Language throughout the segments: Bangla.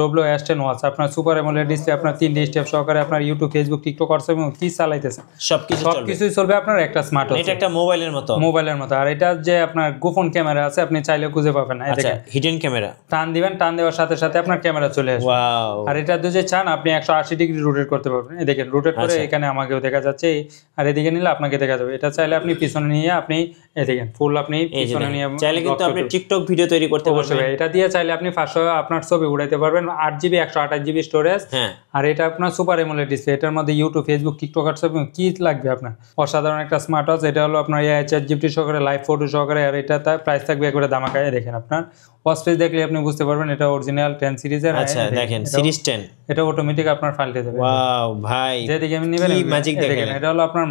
ডব্লিউ S10 ওয়াচ, আপনার সুপার অ্যামোলেড ডিসপ্লে, আপনার 3D স্টেপ সহকারে আপনার ইউটিউব, ফেসবুক, টিকটক, হোয়াটসঅ্যাপ এবং কি চালাইতেছে সবকিছুই চলবে আপনার একটা স্মার্ট ওয়াচ। এটা একটা মোবাইলের মতো। আর এটা যে আপনার গোপন ক্যামেরা আছে, আপনি চাইলে খুঁজে পাবেন না। আচ্ছা, হিডেন ক্যামেরা। টান দিবেন, টান দেওয়ার সাথে সাথে আপনার ক্যামেরা চলে আসবে। ওয়াও। আর এটা যদি চান আপনি 180 ডিগ্রি রোটেট করতে পারবেন। এই দেখেন রোটেট করে এখানে আমাকেও দেখা যাচ্ছে, আর এদিকে নিলে আপনাকে দেখা যাবে। এটা চাইলে আপনি পিছনে নিয়ে আপনি এই দেখেন ফুল আপনি পিছনে নিয়ে চাইলে কিন্তু আপনি টিকটক ভিডিও তৈরি করতে পারবেন। অবশ্যই এটা দিয়ে চাইলে আপনি 500 আপনার ছবি উঠাইতে পারবেন। 8GB 128GB storage. আর এটা আপনার সুপার অ্যামোলেড ডিসপ্লে, এটার মধ্যে ইউটিউব, ফেসবুক, টিকটক, হোয়াটসঅ্যাপ কি লাগবে আপনার। অসাধারণ একটা স্মার্ট ওয়াচ। এটা হলো আপনার AI ChatGPT সহকারে লাইভ ফটো সহকারে। আর এটা তার প্রাইস থাকবে একবারে দামাকায়। দেখেন আপনার ওয়াচ পেজ দেখলে আপনি বুঝতে পারবেন এটা অরিজিনাল 10 সিরিজের। আচ্ছা দেখেন সিরিজ 10, এটা অটোমেটিক আপনার পাল্টে যাবে। ওয়াও ভাই, যেদিকে আমি নেবেন কি ম্যাজিক দেখেন। এটা হলো আপনার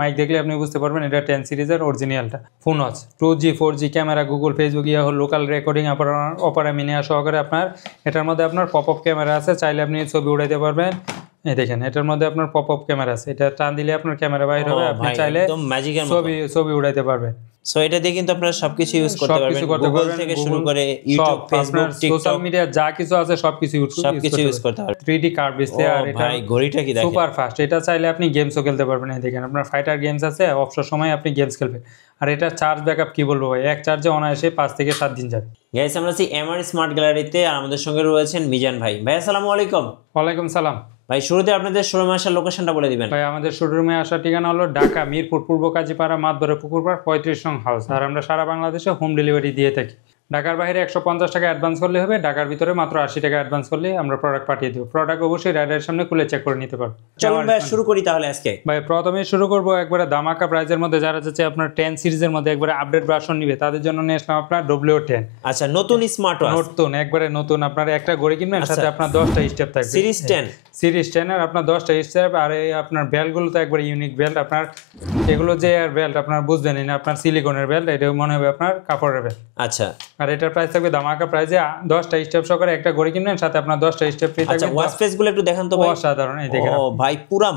মাইক দেখলে আপনি বুঝতে পারবেন এটা 10 সিরিজের অরিজিনালটা। Phone watch 2G 4G camera, Google, Facebook, হলো লোকাল রেকর্ডিং, অপারা মিনিয়া সহকারে আপনার। এটার মধ্যে আপনার পপআপ ক্যামেরা আছে, চাইলে আপনি ছবি উঠাইতে পারবেন। এই দেখেন এটার মধ্যে আপনার পপআপ ক্যামেরা আছে, এটা টান দিলে আপনার ক্যামেরা বাইর হবে, আপনি চাইলে একদম ম্যাজিকের মতো ছবি উঠাইতে পারবেন। সো এটা দিয়ে কিন্তু আপনারা সবকিছু ইউজ করতে পারবেন, গুগল থেকে শুরু করে YouTube, Facebook, TikTok, social media যা কিছু আছে সবকিছু ইউজ করতে পারবেন। 3D curve display. আর এটা ভাই ঘড়িটা কি দেখেন, সুপার ফাস্ট। এটা চাইলে আপনি গেমসও খেলতে পারবেন। এই দেখেন আপনার ফাইটার গেমস আছে, অবসর সময় আপনি গেমস খেলবেন। আর এটা চার্জ ব্যাকআপ কি বলবো ভাই, এক চার্জে অনায়াসে 5 থেকে 7 দিন যাবে। গাইস আমরা আছি এমআর স্মার্ট গ্যালারিতে, আর আমাদের সঙ্গে রয়েছেন মিজান ভাই। ভাই আসসালামু আলাইকুম। ওয়ালাইকুম সালাম। ভাই শুরুতে আপনাদের শোরুমে আসার লোকেশনটা বলে দিবেন। ভাই আমাদের শোরুমে আসার ঠিকানা হলো ঢাকা মিরপুর পূর্ব কাজীপাড়া মাতবরে পুকুরপাড় 35 নং হাউস। আর আমরা সারা বাংলাদেশে হোম ডেলিভারি দিয়ে থাকি। ঢাকার বাইরে 150 টাকা অ্যাডভান্স করলে হবে, ঢাকার ভিতরে মাত্র 80 টাকা অ্যাডভান্স করলে আমরা প্রোডাক্ট পাঠিয়ে দেবো। প্রোডাক্ট অবশ্যই রাইডারের সামনে খুলে চেক করে নিতে পারবো। চলুন ভাই শুরু করি তাহলে আজকে। ভাই প্রথমে শুরু করবো একবারে ধামাকা প্রাইজের মধ্যে। যারা চাচ্ছে আপনার 10 সিরিজের মধ্যে একবারে আপডেট ভার্সন নিবে, তাদের জন্য নিয়ে আসলাম আপনার W10। আচ্ছা নতুন স্মার্ট ওয়াচ, নতুন একবারে নতুন। আপনার একটা ঘড়ি কিনবেন, সাথে আপনার 10টা স্টেপ থাকবে। সিরিজ 10 এর আপনার 10টা স্টেপ। আর এই আপনার বেল্টগুলো তো একবারে ইউনিক বেল্ট। আপনার এগুলো যে বেল্ট আপনার বুঝবেনই না, আপনার সিলিকনের বেল্ট, এটা মনে হবে আপনার কাপড়ের বেল্ট। আচ্ছা আর এটার প্রাইস থাকবে ধামাকা প্রাইসে 10টা স্টেপ সহকারে একটা ঘড়ি কিনবেন, সাথে আপনার 10টা স্টেপ ফ্রি থাকবে। আচ্ছা ওয়াচ পেজগুলো একটু দেখান তো ভাই। অসাধারণ। এই দেখেন ও ভাই পুরা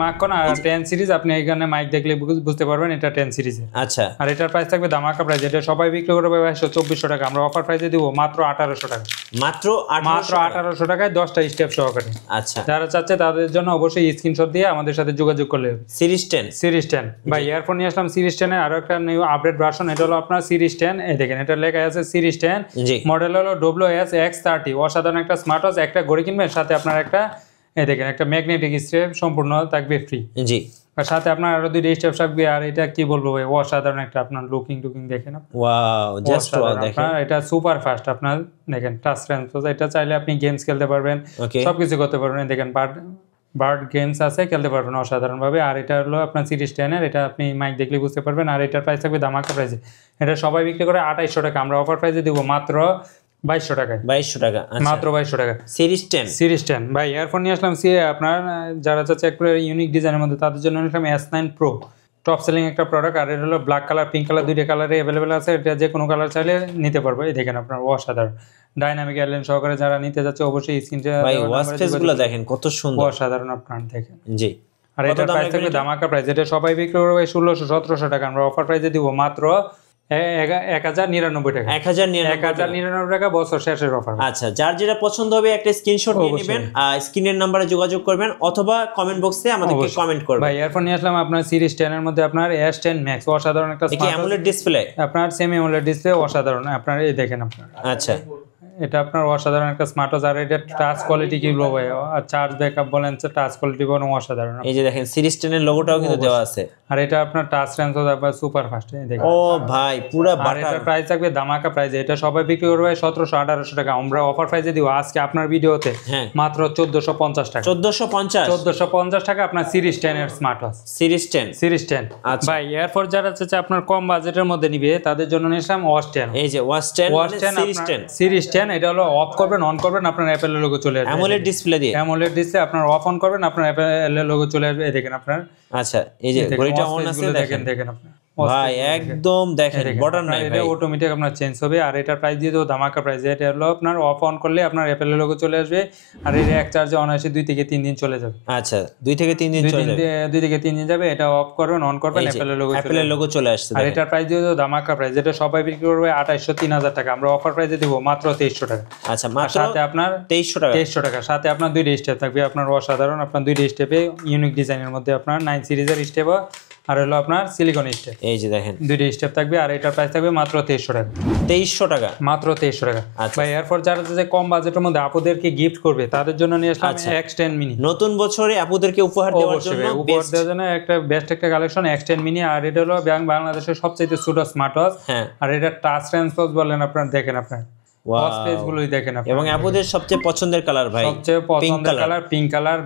মাখন। আর 10 সিরিজ আপনি এখানে মাইক দেখলে বুঝতে পারবেন এটা 10 সিরিজের। আচ্ছা আর এটার প্রাইস থাকবে ধামাকা প্রাইস। এটা সবাই বিক্রি করবে 2200 টাকা, আমরা অফার প্রাইসে দিব মাত্র 1800 টাকা। মাত্র 1800 টাকায় 10টা স্টেপ সহকারে। আচ্ছা যারা চাচ্ছে তাদের জন্য অবশ্যই স্ক্রিনশট দিয়ে আমাদের সাথে যোগাযোগ করলে হবে। সিরিজ 10 ভাই ইয়ারফোন নিয়ে আসলাম সিরিজ 10 এর আরো একটা নিউ আপডেট ভার্সন। এটা হলো আপনার সিরিজ 10। এই দেখেন এটা লেখা আছে সিরিজ 10, মডেল হলো WS-X30। অসাধারণ একটা স্মার্ট ওয়াচ। একটা ঘড়ি কিনবেন, সাথে আপনার একটা এই দেখেন একটা ম্যাগনেটিক স্ট্রেপ সম্পূর্ণ থাকবে ফ্রি। জি আর সাথে আপনার আরো 2টা স্টেপ থাকবে। আর এটা কি বলবো ভাই, অসাধারণ একটা আপনার লুকিং দেখেন। ওয়াও জাস্ট ওয়াও দেখেন। এটা সুপার ফাস্ট। আপনার দেখেন টাচ সেন্সর। এটা চাইলে আপনি গেমস খেলতে পারবেন, সবকিছু করতে পারবেন। দেখেন বার্ড গেমস আছে, খেলতে পারবেন অসাধারণ ভাবে। আর এটা হলো আপনার সিরিজ 10 এর, এটা আপনি মাইক দেখলে বুঝতে পারবেন। আর এটার প্রাইস থাকবে ধামাকা প্রাইসে। এটা সবাই বিক্রি করে 2800 টাকা, আমরা অফার প্রাইসে দিব মাত্র 2200 টাকায়। 2200 টাকা মাত্র 2200 টাকা। সিরিজ 10 ভাই ইয়ারফোন নিয়ে আসলাম আপনার যারা চাচ্ছে একটু ইউনিক ডিজাইনের মধ্যে, তাদের জন্য নিলাম S9 Pro, টপ সেলিং একটা প্রোডাক্ট। আর এটা হলো ব্ল্যাক কালার, পিঙ্ক কালার, 2টা কালারে অ্যাভেলেবেল আছে। এটা যে কোনো কালার চাইলে নিতে পারবো। এই দেখেন আপনার অসাধারণ ডাইনামিক এয়ারলাইন সহকারে যারা নিতে যাচ্ছে অবশ্যই স্ক্রিনটা ভাই ওয়াচ পেজগুলো দেখেন কত সুন্দর, অসাধারণ আপনার দেখেন। জি আর এটার প্রাইস থাকবে ধামাকা প্রাইস। এটা সবাই বিক্রি করবে 1600-1700 টাকা, আমরা অফার প্রাইসে দিব মাত্র 1099 টাকা। 1099 টাকা বছর শেষের অফার। আচ্ছা যার যেটা পছন্দ হবে একটা স্ক্রিনশট নিয়ে নেবেন, স্ক্রিনের নাম্বারে যোগাযোগ করবেন অথবা কমেন্ট বক্সে আমাদেরকে কমেন্ট করবেন। ভাই এরপর নিয়ে আসলাম আপনার সিরিজ 10 এর মধ্যে আপনার S10 Max, অসাধারণ একটা স্মার্ট অ্যামোলেড ডিসপ্লে। আপনার সেমি অ্যামোলেড ডিসপ্লে অসাধারণ। আপনার এই দেখেন আপনার আচ্ছা এটা আপনার অসাধারণ একটা স্মার্ট ওয়াচ। আর এটা টাচ কোয়ালিটি কি বলবো ভাই, আর চার্জ ব্যাকআপ বলেন, টাচ কোয়ালিটি বলেন অসাধারণ। এই যে দেখেন সিরিজ 10 এর লোগোটাও কিন্তু দেওয়া আছে। আর এটা আপনার টাচ সেন্সর আপনার সুপার ফাস্ট। এই দেখেন ও ভাই পুরো বাটার। আর এটার প্রাইস থাকবে ধামাকা প্রাইসে। এটা সবাই বিক্রি করবে 1700-1800 টাকা, আমরা অফার প্রাইসে দিব আজকে আপনার ভিডিওতে মাত্র 1450 টাকা। 1450 টাকা আপনার সিরিজ 10 এর স্মার্ট ওয়াচ। সিরিজ 10 ভাই এরপর যারা চাচ্ছে আপনার কম বাজেটের মধ্যে নিবে, তাদের জন্য নিলাম ওয়াচ 10। এই যে ওয়াচ 10 সিরিজ 10। এটা হলো অফ করবেন, অন করবেন, আপনার অ্যাপেল লোগো চলে আসবে। অ্যামোলেড ডিসপ্লে দিয়ে, অ্যামোলেড ডিসপ্লে আপনার অফ অন করবেন, আপনার অ্যাপেল লোগো চলে আসবে। এই দেখেন আপনার আচ্ছা এই যে ঘড়িটা অন আছে, দেখেন আপনার ভাই একদম দেখেন বর্ডার নাই এটা ভাই, অটোমেটিক আপনার চেঞ্জ হবে। আর এটার প্রাইস দিয়ে দেবো ধামাকা প্রাইস, এটা হলো আপনার অফ অন করলে আপনার অ্যাপেলের লোগো চলে আসবে। আর এটা এক চার্জে অনায়াসে 2 থেকে 3 দিন চলে যাবে। আচ্ছা 2 থেকে 3 দিন চলে যাবে, 2 থেকে 3 দিন যাবে। এটা অফ করবেন, অন করবেন, অ্যাপেলের লোগো চলে আসছে। আর এটার প্রাইস দিয়ে দেবো ধামাকা প্রাইস, যেটা সবাই বিক্রি করবে 2800-3000 টাকা, আমরা অফার প্রাইসে দেবো মাত্র 2300 টাকা। আচ্ছা মাত্র সাথে আপনার 2300 টাকা, 2300 টাকা। সাথে আপনার 2টা স্টেপ থাকবে, আপনার অসাধারণ আপনার 2টা স্টেপে ইউনিক ডিজাইনের মধ্যে আপনার 9 সিরিজের স্টেপ আর হলো আপনার সিলিকন স্টেপ, এই যে দেখেন 2টা স্টেপ থাকবে। আর এটার প্রাইস থাকবে মাত্র 2300 টাকা। 2300 টাকা, মাত্র 2300 টাকা। আচ্ছা। ভাই এরপর যারা যে কম বাজেটের মধ্যে আপুদেরকে গিফট করবে তাদের জন্য নিয়ে আসলাম X10 মিনি। নতুন বছরে আপুদেরকে উপহার দেওয়ার জন্য উপহার দেওয়ার জন্য একটা বেস্ট একটা কালেকশন X10 মিনি। আর এটা হলো বাংলাদেশের সবচেয়ে ছোট স্মার্ট ওয়াচ। হ্যাঁ, আর এটা টাচ রেসপন্স বলেন, আপনার দেখেন আপনার ওয়াচ পেজ গুলোই দেখেন আপনার। এবং আপুদের সবচেয়ে পছন্দের কালার ভাই, সবচেয়ে পছন্দের কালার পিঙ্ক কালার,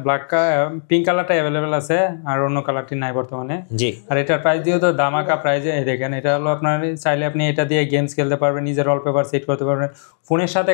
পিঙ্ক কালারটা অ্যাভেলেবেল আছে, আর অন্য কালারটি নাই বর্তমানে। জি। আর এটার প্রাইস দিয়েও তো ধামাকা প্রাইজে দেখেন, এটা হলো আপনার চাইলে আপনি এটা দিয়ে গেমস খেলতে পারবেন, নিজের ওয়ালপেপার সেট করতে পারবেন, ফোনের সাথে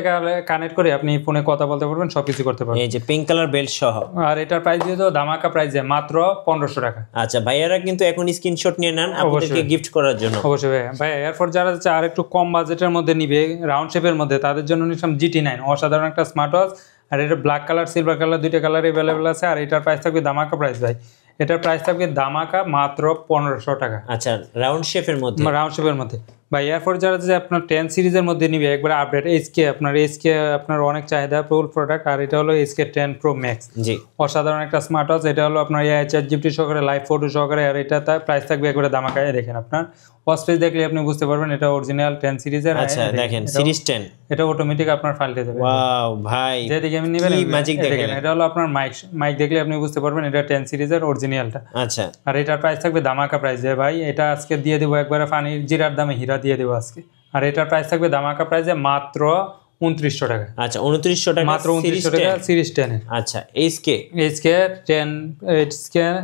কানেক্ট করে আপনি ফোনে কথা বলতে পারবেন, সবকিছু করতে পারবেন। এই যে পিঙ্ক কালার বেল্ট সহ। আর এটার প্রাইস দিয়ে তো ধামাকা প্রাইজে মাত্র 1500 টাকা। আচ্ছা ভাইয়ারা কিন্তু এখন স্ক্রিনশট নিয়ে নেন আপনাদেরকে গিফট করার জন্য। অবশ্যই ভাই এরপর যারা আর একটু কম বাজেটের মধ্যে নিবে, রাউন্ড শেপের মধ্যে, তাদের জন্য নিলাম GT9, অসাধারণ একটা স্মার্ট ওয়াচ। আর এটা ব্ল্যাক কালার সিলভার কালার 2টা কালার অ্যাভেলেবেল আছে। আর এটার প্রাইস থাকবে ধামাকা প্রাইস ভাই, এটার প্রাইস থাকবে ধামাকা মাত্র 1500 টাকা। আচ্ছা রাউন্ড শেপের মধ্যে, রাউন্ড শেপের মধ্যে ভাই। এরপর যারা যে আপনার 10 সিরিজের মধ্যে নিবে একবার আপডেট SK আপনার অনেক চাহিদা ফুল প্রোডাক্ট। আর এটা হলো SK10 Pro Max, জি অসাধারণ একটা স্মার্ট ওয়াচ। এটা হলো আপনার ChatGPT সহকারে লাইভ ফটো সহকারে। আর এটা তার প্রাইস থাকবে একবারে ধামাকায়। দেখেন আপনার ওয়াচ পেজ দেখলে আপনি বুঝতে পারবেন এটা অরিজিনাল 10 সিরিজের। আচ্ছা দেখেন সিরিজ 10, এটা অটোমেটিক আপনার পাল্টে দেবে। ওয়াও ভাই যেদিকে আপনি নেবেন ম্যাজিক দেখেন। এটা হলো আপনার মাইক দেখলে আপনি বুঝতে পারবেন এটা 10 সিরিজের অরিজিনালটা। আচ্ছা। আর এটার প্রাইস থাকবে ধামাকা প্রাইস ভাই, এটা আজকে দিয়ে দেবো একবারে পানির জিরার দামে হীরা দিয়ে দেবো আজকে। আর এটার প্রাইস থাকবে ধামাকা প্রাইসে মাত্র 2900 টাকা। আচ্ছা 2900 টাকা, মাত্র 2900 টাকা সিরিজ 10। আচ্ছা SK SK10